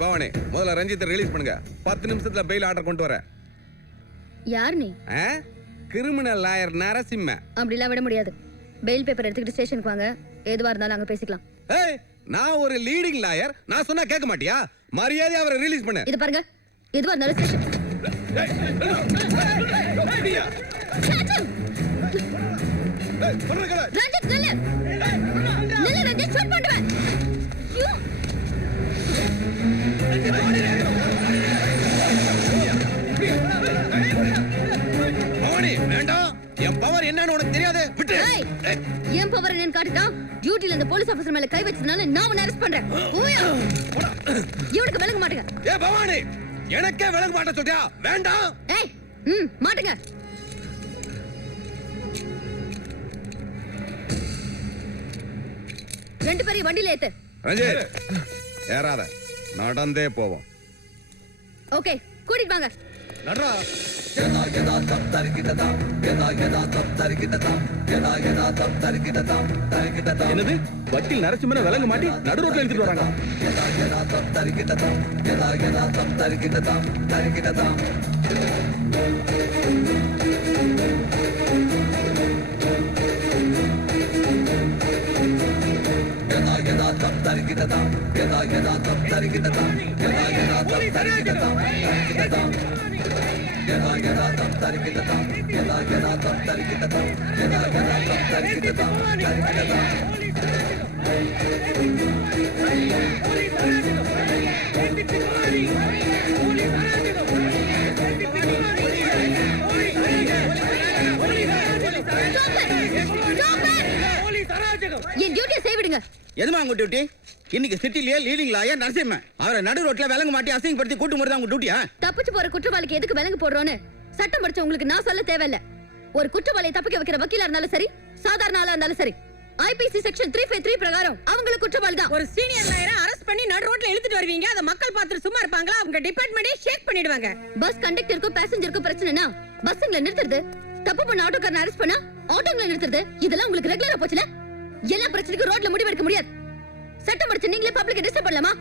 பவானி, முதல்ல ரஞ்சித்தை ரிலீஸ் பண்ணுங்க. 10 நிமிஷத்துல பெயில் ஆர்டர் கொண்டு வரேன். யார் நீ? Criminal lawyer Narasimha. அப்படிலாம் விட முடியாது. பெயில் பேப்பர் எடுத்துக்கிட்டு ஸ்டேஷனுக்கு வாங்க. எதுவா இருந்தாலும் அங்க பேசிக்கலாம். ஏய், நான் ஒரு லீடிங் லாயர். நான் சொன்னா கேட்க மாட்டியா? மரியாதை அவரை ரிலீஸ் பண்ணு. இது பாருங்க, எதுவா இருந்தாலும் ஸ்டேஷன். ரஞ்சித் நில்லு. நில்லு ரஞ்சித், ஷூட் பண்ணுவேன். பவானி, வேண்டாம். என் பவர் என்னன்னு உனக்கு தெரியாது. விட்டு. என் பவர் என்னன்னு காட்டுடா. டியூட்டில இந்த போலீஸ் ஆபீசர் மேல கை வச்சதுனால நான் உன்னை அரெஸ்ட் பண்றேன். இவனுக்கு விளங்க மாட்டேங்க. ஏய் பவானி, எனக்கே விளங்க மாட்ட சொல்றியா? வேண்டாம். ஏய், மாட்டுங்க. ரெண்டு பேரும் வண்டியில ஏத்து. ரஞ்சித், ஏறாத. நடந்தே போவோம். ஓகே, கூட்டிட்டு வாங்க. நடரா. என்னது? வக்கீல் நரசிம்மனை விளங்க மாட்டி நடு ரோட்ல எடுத்துட்டு வராங்க. என் டியூட்டியை செய்விடுங்க. எதுமா உங்க டியூட்டி? இன்னைக்கு சிட்டிலேயே லீடிங் லாயர் நரசிம்ம அவரை நடு ரோட்ல விலங்கு மாட்டி அசிங்கப்படுத்தி கூட்டு போறது உங்க டியூட்டியா? தப்பிச்சு போற குற்றவாளிக்கு எதுக்கு விலங்கு போடுறோன்னு சட்டம் படிச்ச உங்களுக்கு நான் சொல்ல தேவையில்ல. ஒரு குற்றவாளியை தப்பிக்க வைக்கிற வக்கீலா இருந்தாலும் சரி, சாதாரண ஆளா இருந்தாலும் சரி, ஐபிசி செக்ஷன் 353 பிரகாரம் அவங்களுக்கு குற்றவாளி தான். ஒரு சீனியர் லாயரை அரெஸ்ட் பண்ணி நடு ரோட்ல இழுத்துட்டு வருவீங்க. அத மக்கள் பார்த்துட்டு சும்மா இருப்பாங்களா? அவங்க டிபார்ட்மெண்டே ஷேக் பண்ணிடுவாங்க. பஸ் கண்டக்டருக்கும் பேசஞ்சருக்கும் பிரச்சனைனா பஸ்ஸுங்களை நிறுத்துறது, தப்பு பண்ண ஆட்டோக்காரனை அரெஸ்ட் பண்ணா ஆட்டோங்களை நிறுத்துறது, இதெல்லாம் உங்களுக்கு ரெகுலரா போச்சுல. எல்லா பிரச்சனைக்கும் ரோட்ல முடிவு எடுக்க முடியாது. சட்டம் படிச்சு நீங்களே பப்ளிக் டிஸ்டர்ப் பண்ணலாமா?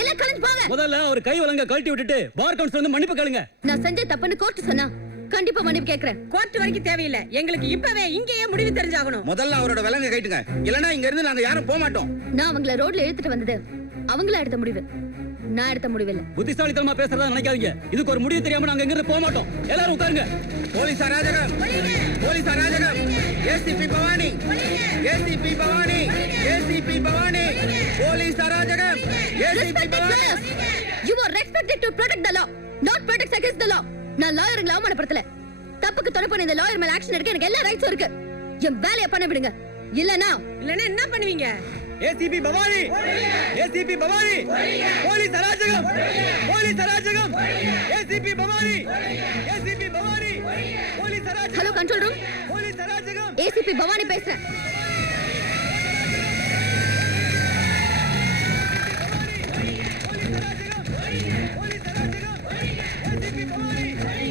எல்லாம் கலந்து போங்க. முதல்ல ஒரு கை வலங்க கழட்டி விட்டுட்டு பார் கவுன்சில் வந்து மன்னிப்பு கேளுங்க. நான் செஞ்ச தப்புன்னு கோர்ட் சொன்னா கண்டிப்பா மன்னிப்பு கேக்குறேன். கோர்ட் வரைக்கும் தேவையில்லை. எங்களுக்கு இப்பவே இங்கேயே முடிவு தெரிஞ்சாகணும். முதல்ல அவரோட விலங்க கைட்டுங்க. இல்லனா இங்க இருந்து நாங்க யாரும் போக மாட்டோம். நான் அவங்கள ரோட்ல இழுத்துட்டு வந்தது அவங்கள எடுத்த முடிவு, நான் எடுத்த முடிவு இல்ல. புத்திசாலித்தனமா பேசுறதா நினைக்காதீங்க. இதுக்கு ஒரு முடிவு தெரியாம நாங்க இங்க இருந்து போக மாட்டோம். எல்லாரும் உட்காருங்க. போலீஸ் அராஜகம், போலீஸ் அராஜகம். ACP Bhavani, ACP Bhavani, ACP Bhavani. Police அராஜகம், ACP Bhavani. You are expected to protect the law, not protect against the law. நான் லாயர்களை அவமானப்படுத்தல. தப்புக்கு துணை பண்ண இந்த லாயர் மேல ஆக்ஷன் எடுக்க எனக்கு எல்லா ரைட்ஸும் இருக்கு. என் வேலையை பண்ண விடுங்க. இல்லனா என்ன பண்ணுவீங்க? ACP Bhavani, ACP Bhavani. Police அராஜகம், போலீஸ் அராஜகம். ACP Bhavani, ACP Bhavani. Police அராஜகம். ஹலோ கண்ட்ரோல் ரூம், போலீஸ் அராஜகம். ஏசிபி பவானி பேசுறேன். போலீஸ் அராஜகம், போலீஸ் அராஜகம். ஏசிபி பவானி.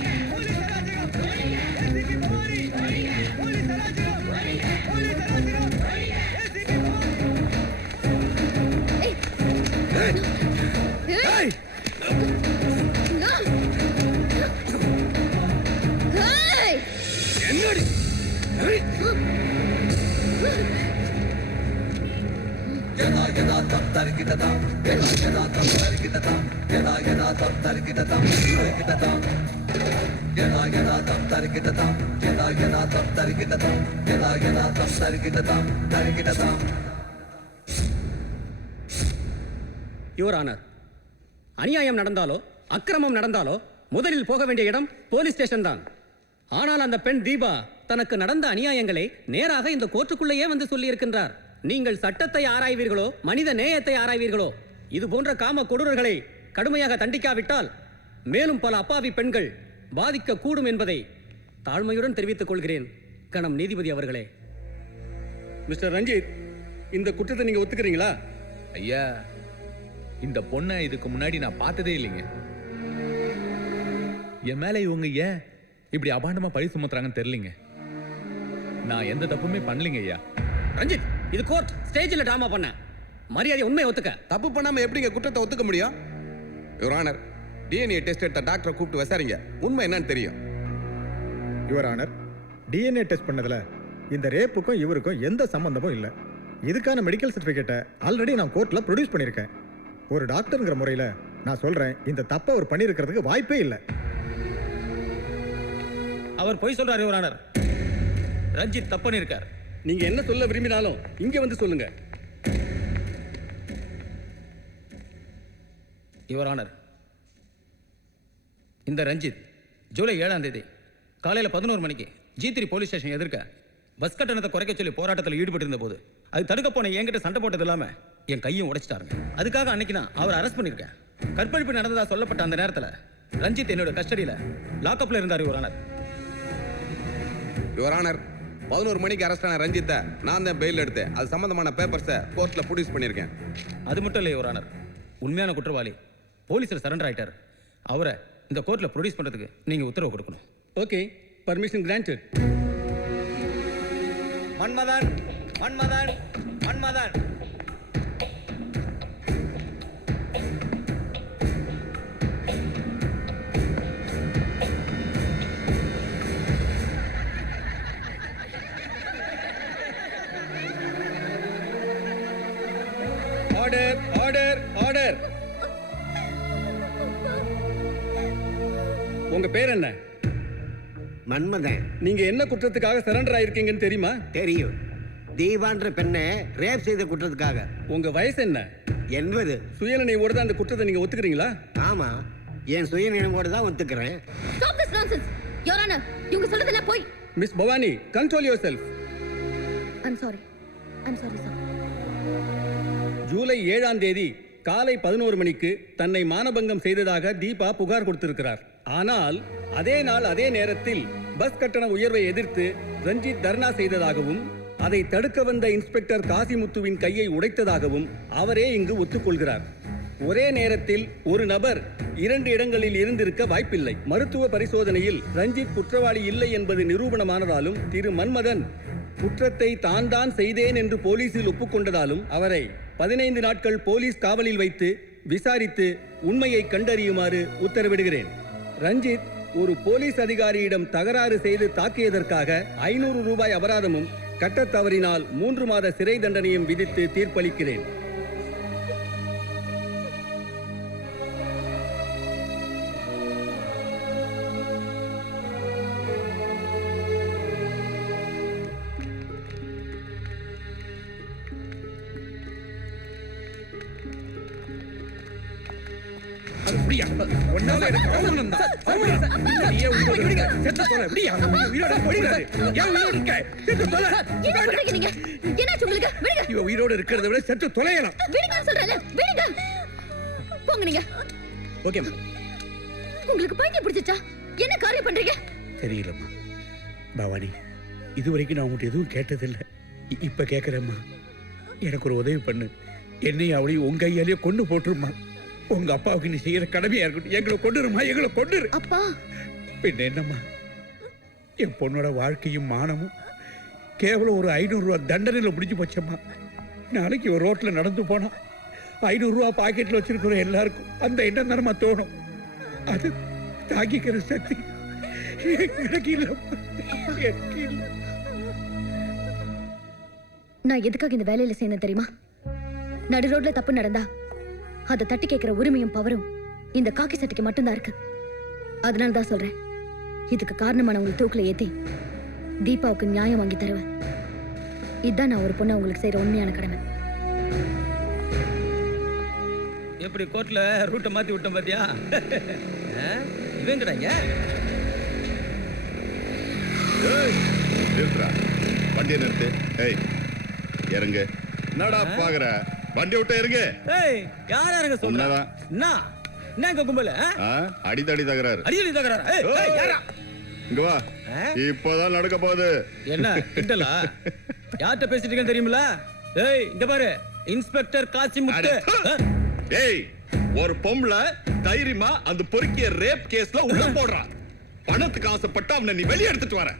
யுவர் ஆனர், அநியாயம் நடந்தாலோ அக்கிரமம் நடந்தாலோ முதலில் போக வேண்டிய இடம் போலீஸ் ஸ்டேஷன் தான். ஆனால் அந்த பெண் தீபா தனக்கு நடந்த அநியாயங்களை நேராக இந்த கோர்ட்டுக்குள்ளேயே வந்து சொல்லி இருக்கின்றார். நீங்கள் சட்டத்தை ஆராய்வீர்களோ மனித நேயத்தை ஆராய்வீர்களோ, இது போன்ற காம கொடூரர்களை கடுமையாக தண்டிக்காவிட்டால் மேலும் பல அப்பாவி பெண்கள் பாதிக்க கூடும் என்பதை தாழ்மையுடன் தெரிவித்துக் கொள்கிறேன். கணம் நீதிபதி அவர்களே. மிஸ்டர் ரஞ்சித், இந்த குற்றத்தை நீங்க ஒத்துக்கிறீங்களா? ஐயா, இந்த பொண்ணை இதுக்கு முன்னாடி நான் பார்த்ததே இல்லைங்க. என் மேல இவங்க ஏன் இப்படி அபாண்டமா பழி சுமத்துறாங்கன்னு தெரியலங்க. நான் எந்த தப்புமே பண்ணலங்க ஐயா. ரஞ்சித், இது கோர்ட், ஸ்டேஜில் டிராமா பண்ண. மரியாதை உண்மையை ஒத்துக்க. தப்பு பண்ணாம எப்படிங்க குற்றத்தை ஒத்துக்க முடியும்? யுவர் ஆனர், டிஎன்ஏ டெஸ்ட் எடுத்த டாக்டரை கூப்பிட்டு விசாரிங்க, உண்மை என்னன்னு தெரியும். யுவர் ஆனர், டிஎன்ஏ டெஸ்ட் பண்ணதுல இந்த ரேப்புக்கும் இவருக்கும் எந்த சம்பந்தமும் இல்லை. இதுக்கான மெடிக்கல் சர்டிஃபிகேட்டை ஆல்ரெடி நான் கோர்ட்ல ப்ரொடியூஸ் பண்ணியிருக்கேன். ஒரு டாக்டருங்கிற முறையில் நான் சொல்றேன், இந்த தப்பை அவர் பண்ணியிருக்கிறதுக்கு வாய்ப்பே இல்லை. அவர் பொய் சொல்றாரு யுவர் ஆனர். ரஞ்சித் தப்புன்னு இருக்கார். நீங்க என்ன சொல்ல விரும்பினாலும் இங்க வந்து சொல்லுங்க. யுவர் ஆனர், இந்த ரஞ்சித் ஜூலை 7ஆம் தேதி காலையில் 11 மணிக்கு G3 போலீஸ் ஸ்டேஷன் எதிர்க்க பஸ் கட்டணத்தை குறைக்க சொல்லி போராட்டத்தில் ஈடுபட்டு இருந்த போது அது தடுக்க போன என்கிட்ட சண்டை போட்டது இல்லாம என் கையும் உடைச்சிட்டாருங்க. அதுக்காக அன்னைக்கு நான் அவர் அரெஸ்ட் பண்ணியிருக்கேன். கற்பழிப்பு நடந்ததா சொல்லப்பட்ட அந்த நேரத்தில் ரஞ்சித் என்னோட கஸ்டடியில் லாக்அப்ல இருந்தார் யுவர் ஆனர். யுவர் ஆனர், 11 மணிக்கு அரெஸ்ட் ஆன ரஞ்சித்தை நான் தான் பெயில் எடுத்தேன். அது சம்பந்தமான பேப்பர்ஸை கோர்ட்ல ப்ரொடியூஸ் பண்ணியிருக்கேன். அது மட்டும் இல்லை யுவர் ஆனர், உண்மையான குற்றவாளி போலீஸில் சரண்டர் ஆயிட்டார். அவரை இந்த கோர்ட்ல ப்ரொடியூஸ் பண்றதுக்கு நீங்க உத்தரவு கொடுக்கணும். Okay, permission granted. Manmadhan, Manmadhan, Manmadhan. Order, order, order. உங்க பேர் என்ன? மன்மதன். நீங்க என்ன குற்றத்துக்காக சரண்டர் ஆயிருக்கீங்கன்னு தெரியுமா? தெரியும். தீபான்ற பெண்ணை ரேப் செய்த குற்றத்துக்காக. உங்க வயசு என்ன? 80. சுயநினைவோட தான் அந்த குற்றத்தை நீங்க ஒத்துக்கிறீங்களா? ஆமா, என் சுயநினைவோடு தான் ஒத்துக்கிறேன். Stop this nonsense. Your Honor, இவங்க சொல்றதெல்லாம் போய். Miss Bhavani, control your self. I'm sorry, sir. July 7ஆம் தேதி காலை 11 மணிக்கு தன்னை மானபங்கம் செய்ததாக தீபா புகார் கொடுத்திருக்கிறார். ஆனால் அதே நாள் அதே நேரத்தில் பஸ் கட்டண உயர்வை எதிர்த்து ரஞ்சித் தர்ணா செய்ததாகவும் அதை தடுக்க வந்த இன்ஸ்பெக்டர் காசிமுத்துவின் கையை உடைத்ததாகவும் அவரே இங்கு ஒத்துக்கொள்கிறார். ஒரே நேரத்தில் ஒரு நபர் 2 இடங்களில் இருந்திருக்க வாய்ப்பில்லை. மருத்துவ பரிசோதனையில் ரஞ்சித் குற்றவாளி இல்லை என்பது நிரூபணமானதாலும் திரு மன்மதன் குற்றத்தை தான் செய்தேன் என்று போலீசில் ஒப்புக்கொண்டதாலும் அவரை 15 நாட்கள் போலீஸ் காவலில் வைத்து விசாரித்து உண்மையை கண்டறியுமாறு உத்தரவிடுகிறேன். ரஞ்சித் ஒரு போலீஸ் அதிகாரியிடம் தகராறு செய்து தாக்கியதற்காக 500 ரூபாய் அபராதமும் கட்டத் தவறினால் 3 மாத சிறை தண்டனையும் விதித்து தீர்ப்பளிக்கிறேன். உயிரோடு இருக்கிறத விட செத்து தொலையலாம். ஓகே, உங்களுக்கு பைத்தியம் பிடிச்சிச்சா? என்ன காரியம் பண்றீங்க? தெரியலம்மா பவானி, இதுவரைக்கும் நான் உங்கள்கிட்ட எதுவும் கேட்டதில்லை. இப்ப கேட்கிறேம்மா, எனக்கு ஒரு உதவி பண்ணு. என்னையும் அவளையும் உங்க கையாலேயே கொண்டு போட்டுருமா. உங்க அப்பாவுக்கு நீ செய்யற கடமையா இருக்கட்டும். எங்களை கொண்டுருமா, எங்களை கொண்டுரு. அப்பா, பின்ன என்னம்மா, என் பொண்ணோட வாழ்க்கையும் மானமும் கேவலம் ஒரு 500 ரூபா தண்டனையில முடிஞ்சு போச்சம்மா. நாளைக்கு ஒரு ரோட்ல நடந்து போனா 500 ரூபா பாக்கெட்ல வச்சிருக்கிற எல்லாருக்கும் அந்த எண்ணம் தானமா தோணும். அது தாங்கிக்கிற சக்தி எனக்கு இல்லம்மா, எனக்கு இல்லை. நான் எதுக்காக இந்த வேலையில சேர்ந்தேன் தெரியுமா? நடு ரோட்ல தப்பு நடந்தா அதை தட்டி கேட்கிற உரிமையும் பவரும் இந்த காக்கி சட்டைக்கு மட்டும்தான் இருக்கு. அதனால தான் சொல்றேன், இதுக்கு காரணமானவங்களை தூக்கில ஏத்தி தீபாவுக்கு நியாயம் வாங்கி தருவேன். இதுதான் நான் ஒரு பொண்ணு உங்களுக்கு செய்யற உண்மையான கடமை. எப்படி கோர்ட்ல ரூட்டை மாத்தி விட்டோம் பாத்தியா? இவங்கடாங்க நிறுத்துறா, வண்டியை நிறுத்து. ஏய் இறங்கு. என்னடா பாக்குற? வண்டி விட்டு இறங்கு. ஏய் யாரா இருங்க சொல்றா? உன்னதான். என்ன இங்க கும்பல? அடிதடி தகராறு. அடிதடி தகராறு. ஏய் யாரா? இங்க வா. இப்போதான் நடக்க போகுது. என்ன கிண்டலா? யார்கிட்ட பேசிட்டு இருக்கேன்னு தெரியுமில? ஏய் இங்க பாரு, இன்ஸ்பெக்டர் காசிமுத்து. ஏய் ஒரு பொம்பளை தைரியமா அந்த பொறுக்கிய ரேப் கேஸ்ல உள்ள போடுறா. பணத்துக்கு ஆசைப்பட்டு அவனை நீ வெளியே எடுத்துட்டு வர.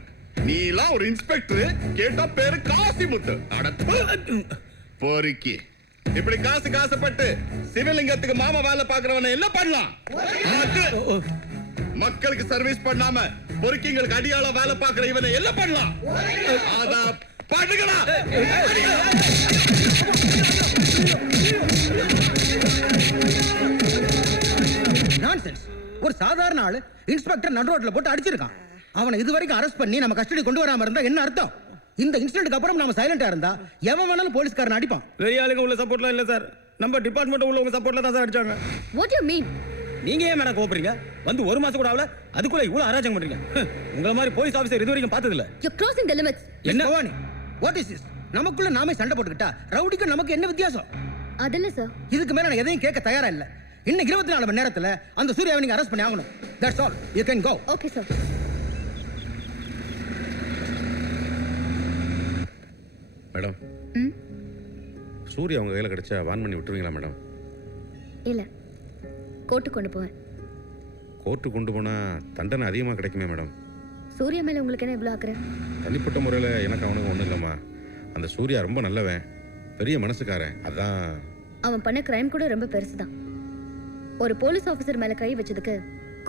நீ எல்லாம் ஒரு இன்ஸ்பெக்டர், கேட்டா பேரு காசிமுத்து. பொறுக்கி இப்படி காசுக்கு ஆசைப்பட்டு சிவலிங்கத்துக்கு மாமா வேலை பாக்குறவன என்ன பண்ணலாம்? மக்களுக்கு சர்வீஸ் பண்ணாம பொறுக்கிங்களுக்கு அடியாள வேலை பாக்குற இவனை என்ன பண்ணலாம்? அத பண்ணுங்களா? நான்சென்ஸ். ஒரு சாதாரண ஆளு இன்ஸ்பெக்டர் நடு ரோட்ல போட்டு அடிச்சிருக்கான். அவனை இதுவரைக்கும் அரெஸ்ட் பண்ணி நம்ம கஸ்டடி கொண்டு வராம இருந்தா என்ன அர்த்தம்? இந்த இன்சிடென்ட்க்கு அப்புறம் நாம சைலண்டா இருந்தா எவன் வேணாலும் போலீஸ்காரன் அடிப்பான். பெரிய ஆளுங்க உள்ள சப்போர்ட்லாம் இல்ல சார். நம்ம டிபார்ட்மெண்ட் உள்ள உங்க சப்போர்ட்ல தான் சார் அடிச்சாங்க. What do you mean? நீங்க ஏன் மேடம் கோபப்படுறீங்க? வந்து ஒரு மாசம் கூட ஆகல, அதுக்குள்ள இவ்வளவு அராஜகம் பண்றீங்க. உங்கள மாதிரி போலீஸ் ஆபீசர் இதுவரைக்கும் பார்த்தது இல்ல. You're crossing the limits. என்ன பவானி? What is this? நமக்குள்ள நாமே சண்டை போட்டுக்கிட்டா ரவுடிக்கு நமக்கு என்ன வித்தியாசம்? அதல்ல சார். இதுக்கு மேல நான் எதையும் கேட்க தயாரா இல்ல. இன்னும் 24 மணி நேரத்துல அந்த சூர்யாவை நீங்க அரெஸ்ட் பண்ணி ஆகணும். That's all. You can go. Okay sir. Madam, Surya உங்க கையில கிடைச்சா வான் பண்ணி விட்டுருவீங்களா மேடம்? இல்ல, கோர்ட்டுக்கு கொண்டு போவேன். கோர்ட்டு கொண்டு போனா தண்டனை அதிகமா கிடைக்குமே மேடம்? சூர்யா மேல உங்களுக்கு என்ன இவ்வளவு ஆக்குறேன்? தனிப்பட்ட முறையில் எனக்கு அவனுக்கு ஒன்றும் இல்லைம்மா. அந்த சூர்யா ரொம்ப நல்லவன், பெரிய மனசுக்காரன். அதான் அவன் பண்ண கிரைம் கூட ரொம்ப பெருசுதான். ஒரு போலீஸ் ஆபீசர் மேல கை வச்சதுக்கு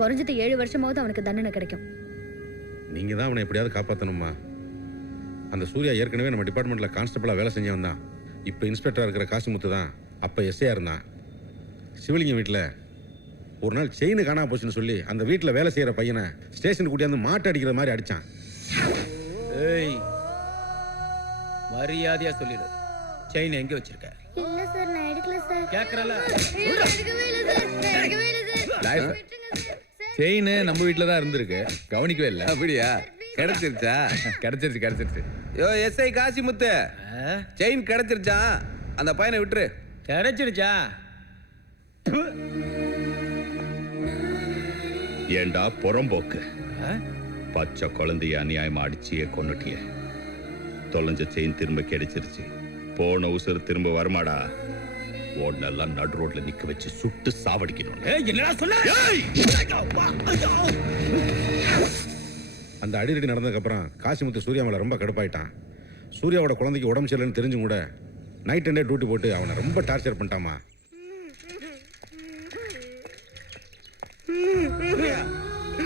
குறைஞ்சது 7 வருஷமாவது அவனுக்கு தண்டனை கிடைக்கும். நீங்க தான் அவனை எப்படியாவது காப்பாற்றணுமா. அந்த சூர்யா ஏற்கனவே நம்ம டிபார்ட்மெண்ட்ல கான்ஸ்டபிளா வேலை செஞ்சவன் தான். இப்போ இன்ஸ்பெக்டரா இருக்கிற காசிமுத்து தான் அப்போ எஸ்ஐயா இருந்தான். சிவலிங்கம் வீட்டில் ஒரு நாள் செயின் காணாம போச்சுன்னு சொல்லி அந்த வீட்டில் வேலை செய்யற பையனை ஸ்டேஷனுக்கு கூட்டியாந்து மாட்டை அடிக்கிற மாதிரி அடிச்சான். ஏய் மரியாதையா சொல்லிடு, செயின் எங்க வச்சிருக்க? இல்ல சார், நான் எடுக்கல சார். கேக்குறல? செயின் நம்ம வீட்டில் தான் இருந்திருக்கு, கவனிக்கவே இல்லை. அப்படியா? கிடைச்சிருச்சா? கிடைச்சிருச்சு கிடைச்சிருச்சு. யோ எஸ்ஐ காசிமுத்து, செயின் கிடைச்சிருச்சா? அந்த பையனை விட்டுரு. கிடைச்சிருச்சா? ஏண்டா புறம்போக்கு, பச்சை குழந்தைய அநியாயமா அடிச்சியே கொன்னுட்டிய. தொலைஞ்ச செயின் திரும்ப கிடைச்சிருச்சு, போன உசுறு திரும்ப வரமாடா. உன்னெல்லாம் நடு ரோட்ல நிக்க வச்சு சுட்டு சாவடிக்கணும். அந்த அடிதடி நடந்ததுக்கு அப்புறம் காசிமுத்து சூர்யா மேல ரொம்ப கடுப்பாயிட்டான். சூர்யாவோட குழந்தைக்கு உடம்பு சரியில்லைன்னு தெரிஞ்சும் கூட நைட் அண்ட் டே டியூட்டி போட்டு அவனை ரொம்ப டார்ச்சர் பண்ணிட்டாமா.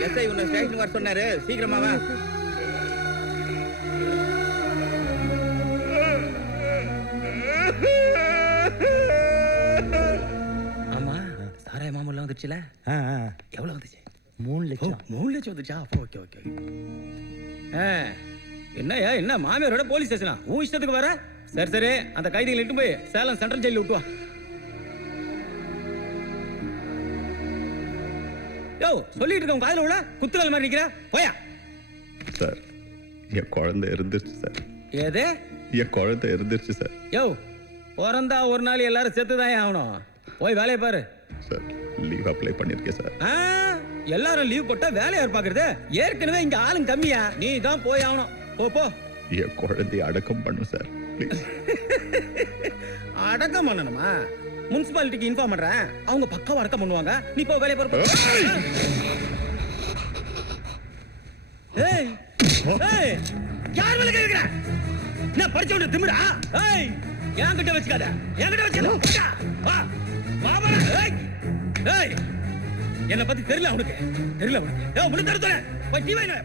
எஸ்ஐ உன்னை ஸ்டேஷன் வர சொன்னாரு, சீக்கிரமா வா. ஆமா, சாராய மாமூலாம் வந்துச்சுல? எவ்வளவு வந்துச்சு? 3 லட்சம். 3 லட்சம் வந்துச்சா? Okay okay. என்னையா என்ன மாமியாரோட போலீஸ் ஸ்டேஷனா? உன் இஷ்டத்துக்கு வர? சரி சரி, அந்த கைதிகளை இட்டு போய் சேலம் சென்ட்ரல் ஜெயில விட்டு வா. யோ சொல்லிட்டு இருக்க, உன் காதுல உள்ள குத்துக்கல் மாதிரி நிக்கிற, போயா. சார் என் குழந்தை இருந்துச்சு சார். ஏதே? என் குழந்தை இருந்துச்சு சார். யோ பிறந்தா ஒரு நாள் எல்லாரும் செத்துதான் ஆகணும். போய் வேலையை பாரு. சார் லீவ் அப்ளை பண்ணிருக்கேன் சார். எல்லாரும் லீவ் போட்டா வேலையா பாக்குறது? ஏற்கனவே இங்க ஆளுங்க கம்மியா, நீ தான் போய் ஆகணும். போ போ. என் குழந்தைய அடக்கம் பண்ணும் சார். அடக்கம் பண்ணணுமா? முனிசிபாலிட்டிக்கு இன்ஃபார்ம் பண்றேன், அவங்க பக்காவா அடக்கம் பண்ணுவாங்க. நீ போ வேலையை பாரு. ஏய் ஏய் யார் மேல கை வைக்கிற? நான் படிச்சவன திமிரா? ஏய் என்கிட்ட வச்சுக்காத, என்கிட்ட வச்சுக்காத. வா வா. ஏய் ஏய் என்ன பத்தி தெரியல உனக்கு? தெரியல உனக்கு? ஏய் முன்ன தரதுல போய் டிவி வைங்க.